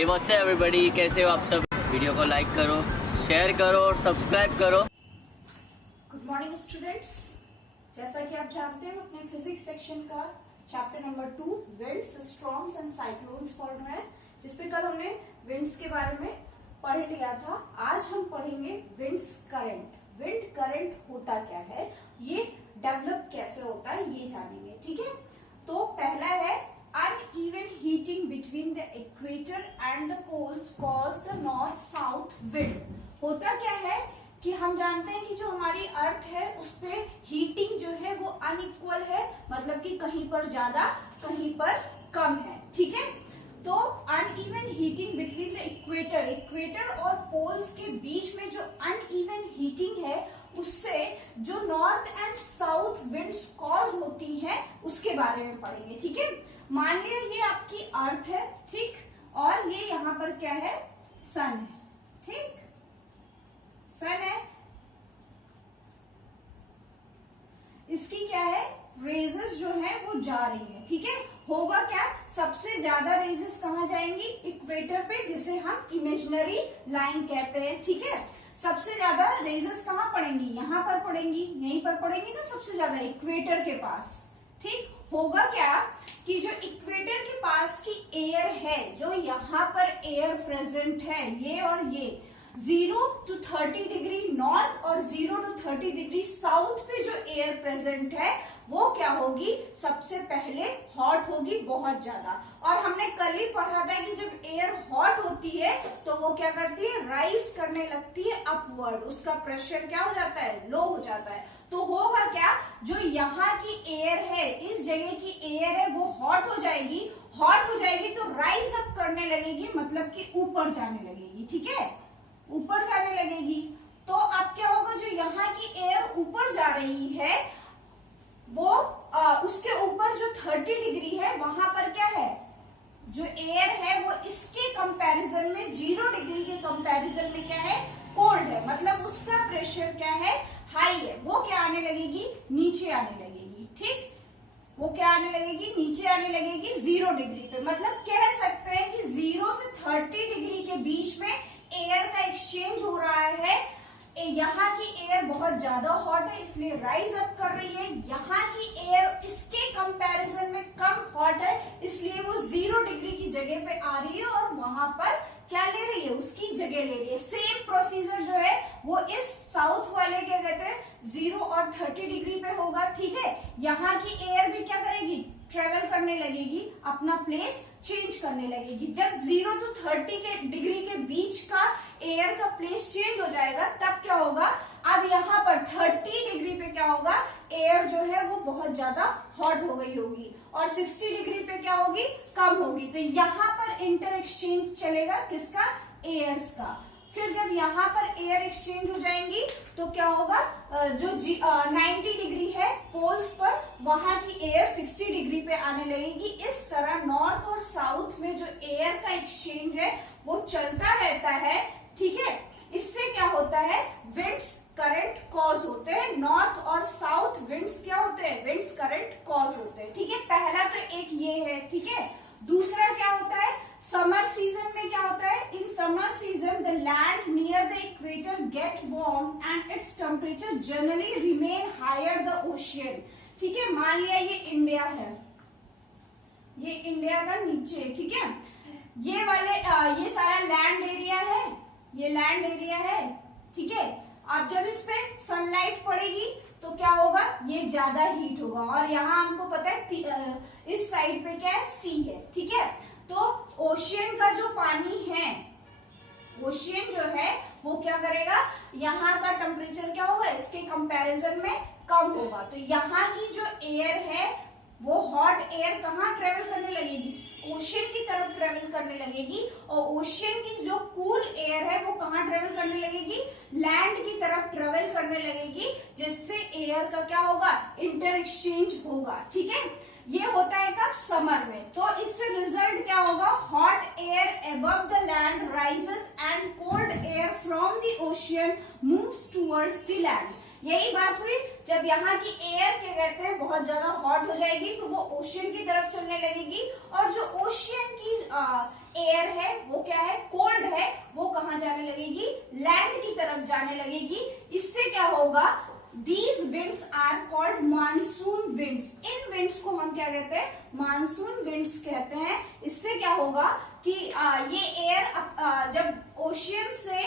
Hey what's up everybody, कैसे हो आप सब। वीडियो को लाइक करो, शेयर करो और सब्सक्राइब करो। Good morning students. जैसा कि आप जानते हो अपने फिजिक्स सेक्शन का chapter number 2 winds, storms and cyclones पढ़ रहे हैं, जिसपे कल हमने विंड्स के बारे में पढ़ लिया था। आज हम पढ़ेंगे विंड्स करंट। विंड करंट होता क्या है, ये डेवलप कैसे होता है, ये जानेंगे। ठीक है, तो पहला है uneven heating between the equator and the poles cause the north south wind। होता क्या है कि हम जानते हैं कि जो हमारी अर्थ है उस पे हीटिंग जो है वो अनइक्वल है, मतलब कि कहीं पर ज्यादा कहीं पर कम है। ठीक है, तो uneven heating between the equator और पोल्स के बीच में जो अनइवन हीटिंग है उससे जो north and south winds cause होती हैं उसके बारे में पढ़ेंगे। ठीक है, मान लिया ये आपकी अर्थ है, ठीक, और ये यहाँ पर क्या है, सन है। ठीक, सन है, इसकी क्या है, रेजेस जो है वो जा रही है। ठीक है, होगा क्या, सबसे ज्यादा रेजेस कहाँ जाएंगी, इक्वेटर पे, जिसे हम इमेजिनरी लाइन कहते हैं। ठीक है, सबसे ज्यादा रेजेस कहाँ पड़ेंगी, यहाँ पर पड़ेंगी, यहीं पर पड़ेंगी ना सबसे ज्यादा, इक्वेटर के पास। ठीक, होगा क्या कि जो इक्वेटर के पास की एयर है, जो यहाँ पर एयर प्रेजेंट है, ये और ये 0 to 30 डिग्री नॉर्थ और 0 to 30 डिग्री साउथ पे जो एयर प्रेजेंट है वो क्या होगी, सबसे पहले हॉट होगी बहुत ज्यादा। और हमने कल ही पढ़ा था कि जब एयर हॉट होती है तो वो क्या करती है, राइज करने लगती है अपवर्ड, उसका प्रेशर क्या हो जाता है, लो हो जाता है। तो होगा क्या, जो यहाँ की एयर है, इस जगह की एयर है, वो हॉट हो जाएगी तो राइज अप करने लगेगी, मतलब कि ऊपर जाने लगेगी। ठीक है, ऊपर जाने लगेगी। तो अब क्या होगा, जो यहाँ की एयर ऊपर जा रही है वो उसके ऊपर जो 30 डिग्री है वहां पर क्या है, जो एयर है वो इसके कंपैरिजन में 0 डिग्री के कंपैरिजन में क्या है, कोल्ड है, मतलब उसका प्रेशर क्या है, हाई है। वो क्या आने लगेगी, नीचे आने लगेगी। ठीक, वो क्या आने लगेगी, नीचे आने लगेगी 0 डिग्री पे। मतलब कह सकते हैं कि 0 से 30 डिग्री के बीच में एयर का एक्सचेंज हो रहा है। यहाँ की एयर बहुत ज्यादा हॉट है इसलिए राइज अप कर रही है, यहाँ की एयर इसके कंपैरिजन में कम हॉट है इसलिए वो 0 डिग्री की जगह पे आ रही है और वहां पर क्या ले रही है, उसकी जगह ले रही है। सेम प्रोसीजर जो है वो इस साउथ वाले क्या कहते हैं 0 और 30 डिग्री पे होगा। ठीक है, यहाँ की एयर भी क्या करेगी, ट्रेवल करने लगेगी, अपना प्लेस चेंज करने लगेगी। जब 0 to 30 के डिग्री के बीच का एयर का प्लेस चेंज हो जाएगा तब क्या होगा, अब यहाँ पर 30 डिग्री पे क्या होगा, एयर जो है वो बहुत ज्यादा हॉट हो गई होगी और 60 डिग्री पे क्या होगी, कम होगी। तो यहाँ पर इंटर एक्सचेंज चलेगा, किसका, एयर्स का। फिर जब यहाँ पर एयर एक्सचेंज हो जाएंगी तो क्या होगा, जो 90 डिग्री है पोल्स पर, वहां की एयर 60 डिग्री पे आने लगेगी। इस तरह नॉर्थ और साउथ में जो एयर का एक्सचेंज है वो चलता रहता है। ठीक है, इससे क्या होता है, विंड्स करंट कॉज होते हैं। नॉर्थ और साउथ विंड्स क्या होते हैं, विंड्स करंट कॉज होते हैं। ठीक है, पहला तो एक ये है। ठीक है, दूसरा क्या होता है, समर सीजन में क्या होता है, in summer season the land near the equator get warm and its temperature generally remain higher the ocean. ठीक है, मान लिया ये इंडिया है, ये इंडिया का नीचे। ठीक है, ये वाले ये सारा लैंड एरिया है, ये लैंड एरिया है। ठीक है, अब जब इस पे सनलाइट पड़ेगी तो क्या होगा, ये ज्यादा हीट होगा। और यहाँ हमको पता है इस साइड पे क्या है, सी है। ठीक है, तो ओशियन का जो पानी है, ओशियन जो है वो क्या करेगा, यहाँ का टेम्परेचर क्या होगा, इसके कंपैरिजन में कम होगा। तो यहाँ की जो एयर है वो हॉट एयर कहाँ ट्रेवल करने लगेगी, ओशियन की तरफ ट्रेवल करने लगेगी। और ओशियन की जो कूल एयर है वो कहाँ ट्रेवल करने लगेगी, लैंड की तरफ ट्रेवल करने लगेगी, जिससे एयर का क्या होगा, इंटर एक्सचेंज होगा। ठीक है, ये होता है कब, समर में। तो इससे रिजल्ट क्या होगा, hot air above the land rises and cold air from the ocean moves towards the land. यही बात हुई, जब यहाँ की एयर क्या कहते हैं बहुत ज्यादा हॉट हो जाएगी तो वो ओशियन की तरफ चलने लगेगी और जो ओशियन की एयर है वो क्या है, कोल्ड है, वो कहाँ जाने लगेगी, लैंड की तरफ जाने लगेगी। इससे क्या होगा, these winds are called monsoon winds. इन विंड्स को हम क्या कहते हैं, मानसून विंड्स कहते हैं। इससे क्या होगा कि ये एयर जब ओशियन से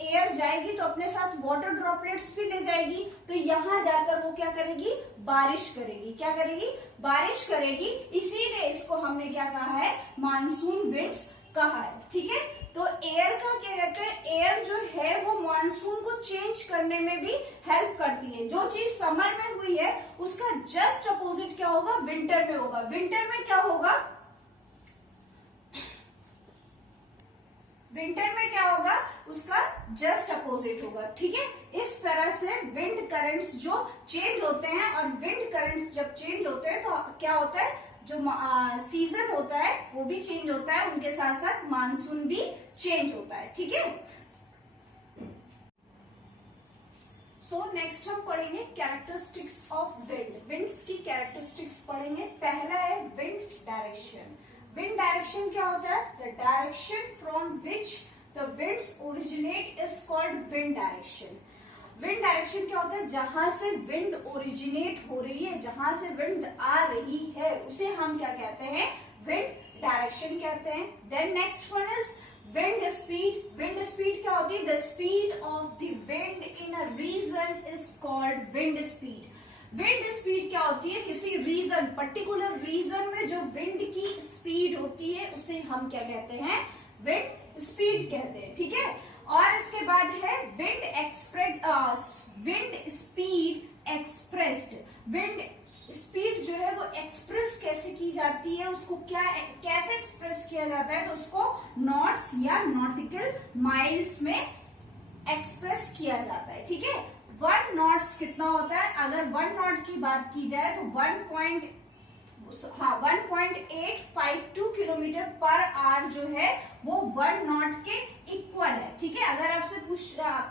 एयर जाएगी तो अपने साथ वाटर ड्रॉपलेट्स भी ले जाएगी, तो यहां जाकर वो क्या करेगी, बारिश करेगी। क्या करेगी, बारिश करेगी। इसीलिए इसको हमने क्या कहा है, मानसून विंड्स कहा है। ठीक है, तो एयर का क्या कहते हैं, एयर जो है वो मानसून को चेंज करने में भी हेल्प करती है। जो चीज समर में हुई है उसका जस्ट अपोजिट क्या होगा, विंटर में होगा। विंटर में क्या होगा, विंटर में क्या होगा, उसका जस्ट अपोजिट होगा। ठीक है, इस तरह से विंड करंट्स जो चेंज होते हैं, और विंड करंट्स जब चेंज होते हैं तो क्या होता है, जो सीजन होता है वो भी चेंज होता है, उनके साथ साथ मानसून भी चेंज होता है। ठीक है, सो नेक्स्ट हम पढ़ेंगे कैरेक्टरिस्टिक्स ऑफ विंड। विंड्स की कैरेक्टरिस्टिक्स पढ़ेंगे। पहला है विंड डायरेक्शन। विंड डायरेक्शन क्या होता है, the direction from which the winds originate is called wind direction. Wind direction क्या होता है, जहां से विंड ओरिजिनेट हो रही है, जहां से विंड आ रही है, उसे हम क्या कहते हैं, विंड डायरेक्शन कहते हैं। Then next one is wind speed. Wind speed क्या होती है, the speed of the wind in a region is called wind speed. Wind speed क्या होती है, किसी रीजन, पर्टिकुलर रीजन में जो विंड की स्पीड होती है उसे हम क्या कहते हैं, विंड स्पीड कहते हैं। ठीक है, और इसके बाद है wind speed expressed. Wind speed जो है वो एक्सप्रेस कैसे की जाती है, उसको कैसे एक्सप्रेस किया जाता है, तो उसको नॉट्स या नॉटिकल माइल्स में एक्सप्रेस किया जाता है। ठीक है, 1 नॉट्स कितना होता है, अगर 1 नॉट की बात की जाए तो 1.852 किलोमीटर पर आवर जो है वो 1 नॉट के इक्वल है। ठीक है, अगर आपसे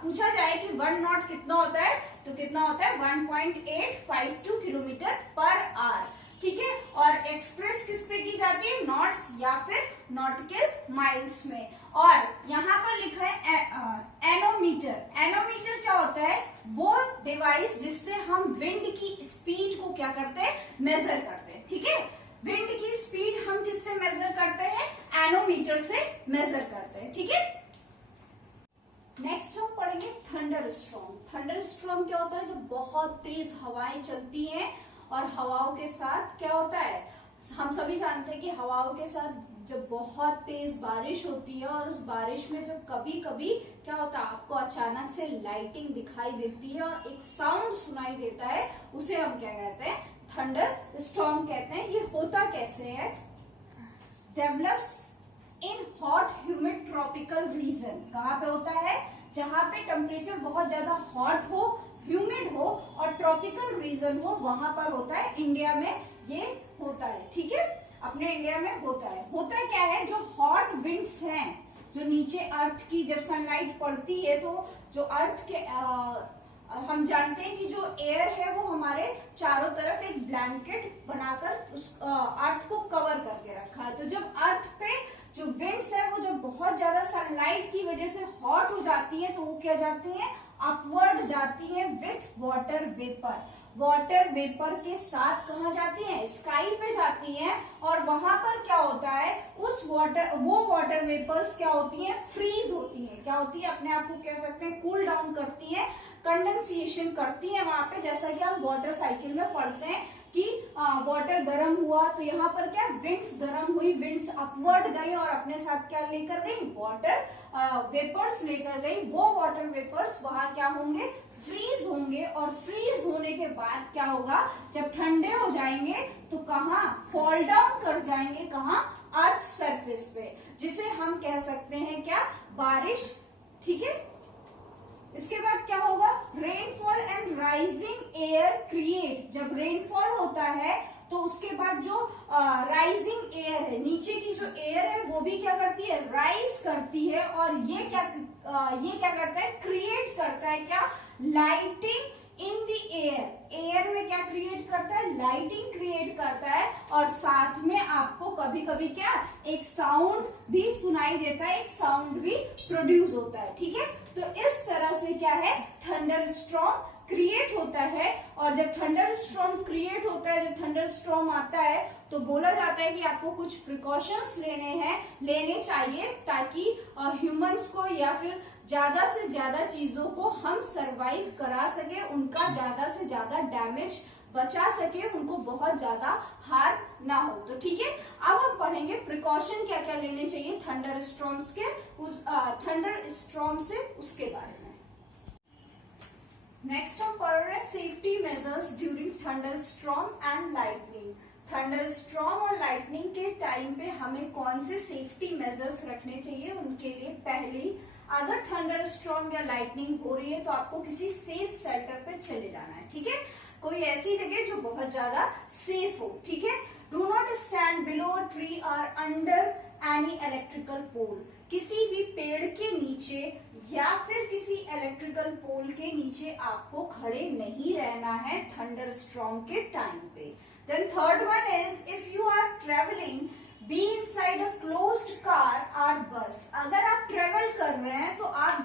पूछा जाए कि 1 नॉट कितना होता है, तो कितना होता है, 1.852 किलोमीटर पर आवर। ठीक है, और एक्सप्रेस किस पे की जाती है, नॉट्स या फिर नॉटिकल माइल्स में। और यहाँ पर लिखा है एनोमीटर। एनोमीटर क्या होता है, वो डिवाइस जिससे हम विंड की स्पीड को क्या करते हैं, मेजर करते हैं। ठीक है, विंड की स्पीड हम किससे मेजर करते हैं, एनोमीटर से मेजर करते हैं। ठीक है, नेक्स्ट हम पढ़ेंगे थंडर स्टॉर्म। थंडर स्टॉर्म क्या होता है, जब बहुत तेज हवाएं चलती हैं और हवाओं के साथ क्या होता है, हम सभी जानते हैं कि हवाओं के साथ जब बहुत तेज बारिश होती है, और उस बारिश में जब कभी कभी क्या होता है, आपको अचानक से लाइटिंग दिखाई देती है और एक साउंड सुनाई देता है, उसे हम क्या कहते हैं, थंडर स्टॉर्म कहते हैं। ये होता कैसे है, develops in hot humid tropical region. कहाँ पे होता है, जहाँ पे टेम्परेचर बहुत ज्यादा हॉट हो, ह्यूमिड हो और ट्रॉपिकल रीजन हो, वहां पर होता है। इंडिया में ये होता है। ठीक है, अपने इंडिया में होता है। होता क्या है, जो हॉट विंड्स हैं, जो नीचे अर्थ की जब सनलाइट पड़ती है तो जो अर्थ के हम जानते हैं कि जो एयर है वो हमारे चारों तरफ एक ब्लैंकेट बनाकर उस अर्थ को कवर करके रखा है। तो जब अर्थ पे जो विंड्स है वो जब बहुत ज्यादा सनलाइट की वजह से हॉट हो जाती है, तो वो क्या जाती है, अपवर्ड जाती है with water vapour. Water vapour के साथ कहाँ जाती है, स्काई पे जाती है, और वहां पर क्या होता है, वो वाटर वेपर्स क्या होती हैं, फ्रीज होती हैं। क्या होती है, अपने आप को कह सकते हैं कूल डाउन करती हैं, कंडेंसेशन करती है वहां पे। जैसा कि हम वाटर साइकिल में पढ़ते हैं कि वाटर गर्म हुआ तो यहाँ पर क्या, विंड्स गर्म हुई, विंड्स अपवर्ड गई और अपने साथ क्या लेकर गई, वाटर वेपर्स लेकर गई। वो वाटर वेपर्स वहां क्या होंगे, फ्रीज होंगे, और फ्रीज होने के बाद क्या होगा, जब ठंडे हो जाएंगे तो कहाँ फॉल डाउन कर जाएंगे, कहाँ, अर्थ सरफेस पे, जिसे हम कह सकते हैं क्या, बारिश। ठीक है, इसके बाद क्या होगा, rainfall and rising air create. जब रेनफॉल होता है तो उसके बाद जो राइजिंग एयर है, नीचे की जो एयर है वो भी क्या करती है, राइज करती है, और ये क्या करता है, क्रिएट करता है क्या, lighting in the air, air में क्या क्रिएट करता है, लाइटिंग क्रिएट करता है, और साथ में आपको कभी कभी क्या एक साउंड भी सुनाई देता है, एक साउंड भी प्रोड्यूस होता है, ठीक है। तो इस तरह से क्या है, थंडर स्टॉर्म क्रिएट होता है। और जब थंडर स्टॉर्म क्रिएट होता है, जब थंडर स्टॉर्म आता है, तो बोला जाता है कि आपको कुछ प्रिकॉशंस लेने चाहिए, ताकि ह्यूमंस को या फिर ज्यादा से ज्यादा चीजों को हम सरवाइव करा सके, उनका ज्यादा से ज्यादा डैमेज बचा सके, उनको बहुत ज्यादा हार ना हो। तो ठीक है, अब हम पढ़ेंगे प्रिकॉशन क्या क्या लेने चाहिए थंडर स्टॉर्म्स के, थंडर स्टॉर्म से उसके बारे में। नेक्स्ट हम पढ़ रहे हैं safety measures during thunder storm and lightning. Thunder storm और लाइटनिंग के टाइम पे हमें कौन से सेफ्टी मेजर्स रखने चाहिए, उनके लिए पहली, अगर थंडर स्टॉर्म या लाइटनिंग हो रही है तो आपको किसी सेफ शेल्टर पे चले जाना है, ठीक है। कोई ऐसी जगह जो बहुत ज्यादा सेफ हो, ठीक है। Do not stand below a tree और अंडर एनी इलेक्ट्रिकल पोल, किसी भी पेड़ के नीचे या फिर किसी इलेक्ट्रिकल पोल के नीचे आपको खड़े नहीं रहना है थंडर स्टॉर्म के टाइम पे। Then third one is if you are travelling be inside a closed car और बस, अगर आप ट्रेवल कर रहे हैं तो आप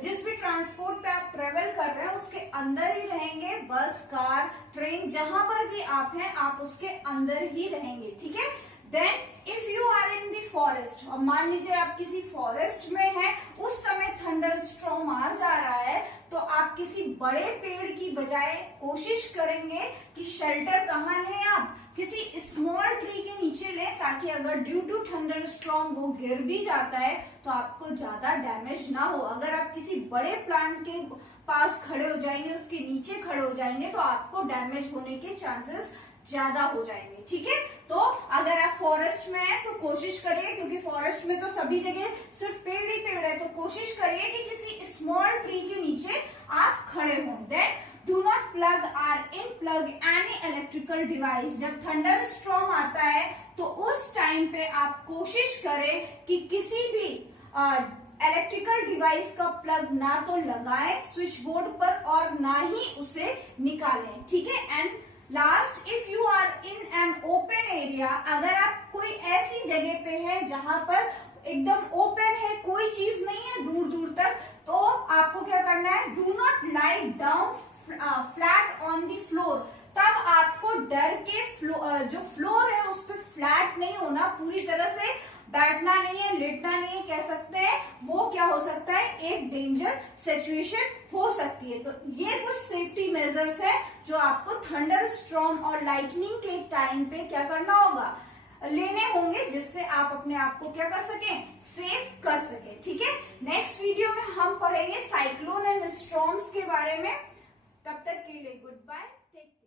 जिस भी ट्रांसपोर्ट पे आप ट्रेवल कर रहे हैं उसके अंदर ही रहेंगे, बस, कार, ट्रेन, जहां पर भी आप हैं आप उसके अंदर ही रहेंगे, ठीक है। Then if you are in the forest, और मान लीजिए आप किसी फॉरेस्ट में हैं, उस समय थंडर स्टॉर्म आ जा रहा है, तो आप किसी बड़े पेड़ की बजाय कोशिश करेंगे कि शेल्टर कहाँ लें, आप किसी स्मॉल ट्री के नीचे लें, ताकि अगर ड्यू टू थंडर स्टॉर्म वो गिर भी जाता है तो आपको ज्यादा डैमेज ना हो। अगर आप किसी बड़े प्लांट के पास खड़े हो जाएंगे, उसके नीचे खड़े हो जाएंगे, तो आपको डैमेज होने के चांसेस ज्यादा हो जाएंगे, ठीक है। तो अगर आप फॉरेस्ट में हैं तो कोशिश करिए, क्योंकि फॉरेस्ट में तो सभी जगह सिर्फ पेड़ ही पेड़ है, तो कोशिश करिए कि किसी स्मॉल ट्री के नीचे आप खड़े हों। देन डू नॉट प्लग और इनप्लग एनी इलेक्ट्रिकल डिवाइस, जब थंडर स्टॉर्म आता है तो उस टाइम पे आप कोशिश करें कि किसी भी इलेक्ट्रिकल डिवाइस का प्लग ना तो लगाएं स्विच बोर्ड पर और ना ही उसे निकालें, ठीक है। And last, if you are in an open area, अगर आप कोई ऐसी जगह पे है जहां पर एकदम ओपन है, कोई चीज नहीं है दूर दूर तक, तो आपको क्या करना है, do not lie down flat on the floor, तब आपको डर के जो फ्लोर है उस पर फ्लैट नहीं होना, पूरी तरह से बैठना नहीं है, लेटना नहीं है, कह सकते हैं, वो क्या हो सकता है, एक डेंजर सिचुएशन हो सकती है। तो ये कुछ सेफ्टी मेजर्स है जो आपको थंडर स्टॉर्म और लाइटनिंग के टाइम पे क्या करना होगा, लेने होंगे, जिससे आप अपने आप को क्या कर सकें, सेफ कर सकें, ठीक है। नेक्स्ट वीडियो में हम पढ़ेंगे साइक्लोन एंड स्टॉर्म्स के बारे में। तब तक के लिए गुड बाय, टेक केयर।